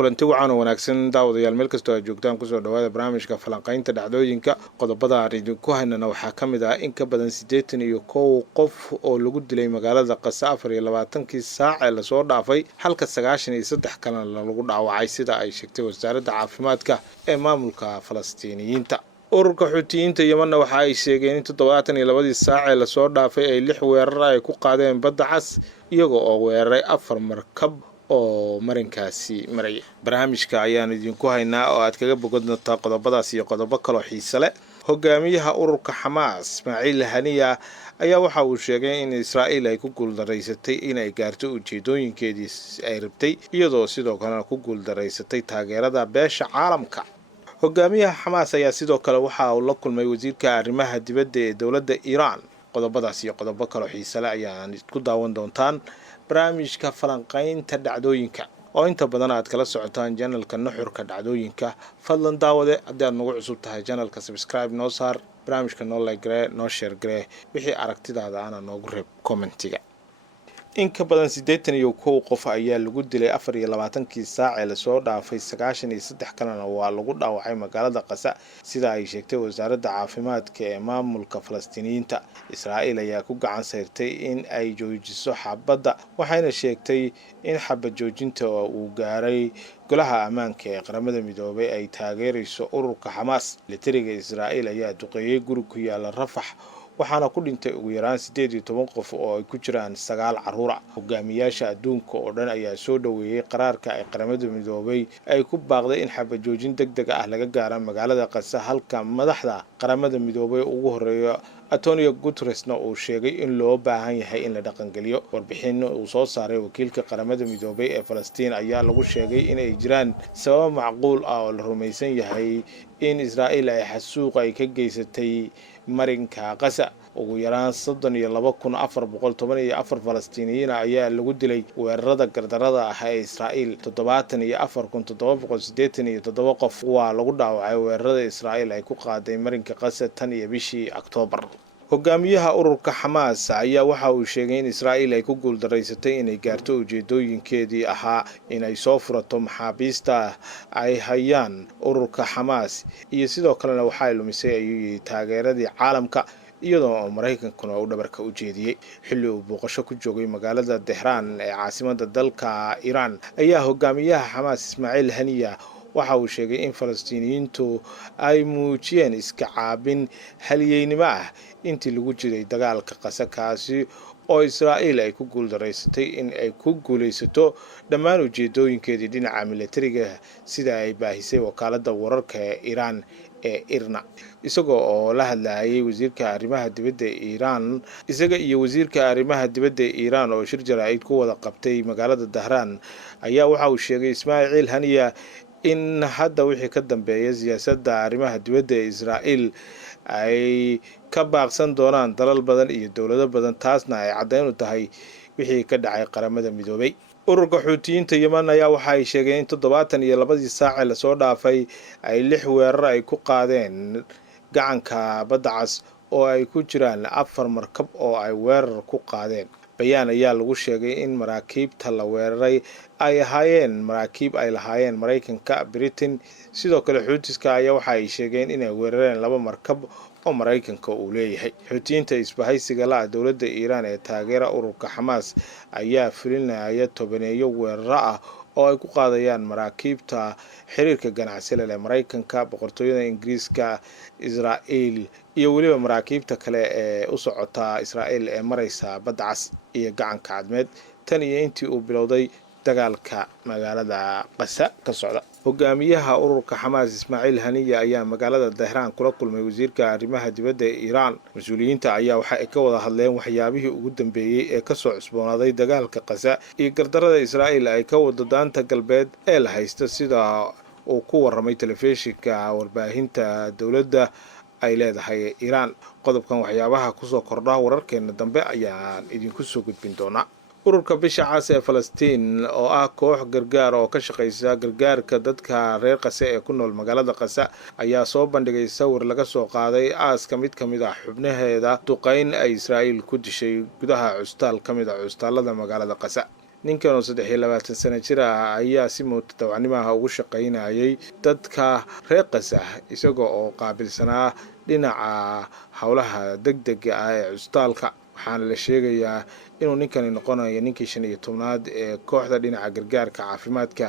kulanti wacan wanaagsan daawadayaal meel kastoo aad joogtaan kusoo dhawaada barnaamijka falanqaynta dhacdooyinka qodobada aan idinku haynana waxaa ka mid ah in ka badan 81 qof oo lagu dilay magaalada Qasa 24 saac ee lasoo dhaafay halka 93 kalena lagu dhaawacay sida ay sheegtay wasaaradda caafimaadka ee maamulka Falastiiniyiinta. ururka Xuutiyiinta Yemen waxa ay sheegeen in 72 saac ee lasoo dhaafay ay 6 weerar ay ku qaadeen badda Cas iyagoo oo weeraray 4 markab oo marinkaasi maray. barnaamijka ayaan idinku haynaa oo aad kaga bogan doontaa qodobadaas iyo qodobo kale oo xiiso leh. hogaamiyaha ururka Xamaas Ismaaciil Haniya ayaa waxa uu sheegay in Israa'iil ay ku guuldareysatay inay gaarto ujeedooyinkeedii ay rabtay iyadoo sidoo kale ku guuldareysatay taageerada beesha caalamka. hogaamiyaha Xamaas ayaa sidoo kale waxa uu la kulmay wasiirka arrimaha dibadda ee dawladda Iran. qodobadaas iyo qodobo kale oo xiiso leh ayaan isku daawan doontaan barnaamijka falanqaynta dhacdooyinka oo inta badan aad kala socotaan channelka Nuxurka Dhacdooyinka. fadlan daawade haddii aad nagu cusub tahay channelka subscribe noo saar, barnaamijka noo like garee, noo share garee, wixii aragtidaada ana noogu reeb commentiga. in ka badan 81 qof ayaa lagu dilay 24 saac ee lasoo dhaafay 93 kalena waa lagu dhaawacay magaalada Qasa sida ay sheegtay wasaaradda caafimaadka ee maamulka Falastiiniyiinta. Israa'iil ayaa ku gacan saartay in ay joojiso xabadda waxayna sheegtay in xabad joojinta uu gaaray golaha ammaanka ee qaramada midoobay ay taageerayso ururka Xamaas. militariga Israa'iil ayaa duqeeyay guri ku yaala Rafax waxaana ku dhintay ugu yaraan 18 qof oo ay ku jiraan 9 caruur ah. hogaamiyaasha adduunka oo dhan ayaa soo dhaweeyay qaraarka ay qaramada midoobay ay ku baaqday in xabad joojin degdeg ah laga gaaro magaalada Qasa halka madaxda qaramada midoobay ugu horeeyo Antonio Guterresna uu sheegay in loo baahan yahay in la dhaqangeliyo. warbixin uu soo saaray wakiilka qaramada midoobay ee Falastiin ayaa lagu sheegay in ay jiraan sabab macquul ah oo la rumaysan yahay in Israa'iil ay xasuuq ay ka geysatay marinka Qasa. ugu yaraan 32414 Falastiiniyiin ayaa lagu dilay weerarada gardarada ah ee Israa'iil. 74787 qof waa lagu dhaawacay weerarada Israa'iil ay ku qaaday marinka Qasa tan iyo bishii Oktoobar. hogaamiyaha ururka Xamaas ayaa waxa uu sheegay in Israa'iil ay ku guuldareysatay inay gaarto ujeedooyinkeedii ahaa inay soo furato maxaabiista ay hayaan ururka Xamaas iyo sidoo kalena waxa ay lumisay ayuu taageeradii caalamka iyadoo Mareykankuna uu dhabarka u jeediyay. xilli uu booqasho ku joogay magaalada Tehran ee caasimadda dalka Iran ayaa hogaamiyaha Xamaas Ismaaciil Haniya waxa uu sheegay in Falastiiniyiintu ay muujiyeen iska caabin halyeynimo ah intii lagu jiray dagaalka Qasa kaasi oo Israa'iil ay ku guuldareysatay in ay ku guuleysato dhammaan ujeedooyinkeedii dhinaca militariga sida ay baahisay wakaaladda wararka ee Iran ee IRNA. isagoo oo la hadlayay wasiirka arrimaha dibadda ee Iran iyo wasiirka arrimaha dibadda ee Iran oo shir jaraa'id ku wada qabtay magaalada Tehran ayaa waxa uu sheegay Ismaaciil Haniya in hadda wixii ka dambeeya siyaasadda arrimaha dibadda ee Israa'iil ay ka baaqsan doonaan dalal badan iyo dawlado badan taasna ay caddeyn u tahay wixii ka dhacay qaramada midoobay. ururka Xuutiyiinta Yemen ayaa waxa ay sheegeen in 72 saac ee lasoo dhaafay ay 6 weerar ay ku qaadeen gacanka badda Cas oo ay ku jiraan 4 markab oo ay weerar ku qaadeen. bayaan ayaa lagu sheegay in maraakiibta la weeraray ay ahaayeen maraakiib ay lahaayeen Mareykanka, Britain. sidoo kale Xuutiska ayaa waxa ay sheegeen inay weerareen 2 markab oo Mareykanka uu leeyahay. Xuutiyiinta isbahaysiga la dawladda Iran ee taageera ururka Xamaas ayaa fulinaya tobaneeyo weerar ah oo ay ku qaadayaan maraakiibta xiriirka ganacsi leh Mareykanka, boqortooyada Ingiriiska, Israa'iil iyo waliba maraakiibta kale ee u socota Israa'iil ee maraysa badda Cas iyo gacanka cadmeed tan iyo intii uu bilowday dagaalka magaalada Qasa ka socda. hogaamiyaha ururka Xamaas Ismaaciil Haniya ayaa magaalada Tehran kula kulmay wasiirka arrimaha dibadda ee Iran. mas'uuliyiinta ayaa waxa ay ka wada hadleen waxyaabihii ugu dambeeyay ee ka soo cusboonaaday dagaalka Qasa iyo gardarada Israa'iil ay ka wado daanta galbeed ee la haysto sida uu ku waramay telefishinka warbaahinta dawladda ay leedahay Iran. qodobkan waxyaabaha ku soo kordha wararkeena dambe ayaan idinku soo gudbin doonaa. ururka bisha cas ee Falastiin oo ah koox gargaar oo ka shaqeysa gargaarka dadka reer Qasa ee ku nool magaalada Qasa ayaa soo bandhigay sawir laga soo qaaday aaska mid kamid ah xubnaheeda duqeyn ay Israa'iil ku dishay gudaha cusbitaal kamid ah cusbitaalada magaalada Qasa. ninkan oo 23 sano jir ah ayaa si mutadawacnimo ah ugu shaqaynayay dadka reer Gaza isagoo oo qaabilsanaa dhinaca hawlaha degdega ah ee cusbitaalka. waxaana la sheegayaa inuu ninkani noqonayo ninkii 15aad ee kooxda dhinaca gargaarka caafimaadka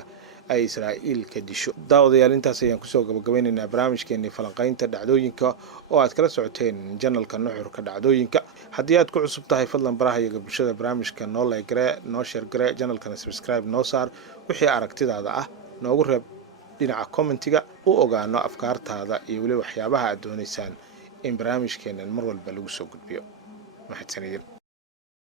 ay Israa'iil ka disho. daawadayaal intaas ayaan kusoo gabagabeynaynaa barnaamijkeennii falanqaynta dhacdooyinka oo aad kala socoteen channelka Nuxurka Dhacdooyinka. haddii aad ku cusub tahay fadlan barahayaga bulshada barnaamijka noo like gare noo share gare channelkana subscribe noo saar. wixii aragtidaada ah noogu reeb dhinaca commentiga u ogaano afkaartaada iyo weli waxyaabaha aad doonaysaan in barnaamijkeennan mar walba lagu soo gudbiyo. mahadsanidin.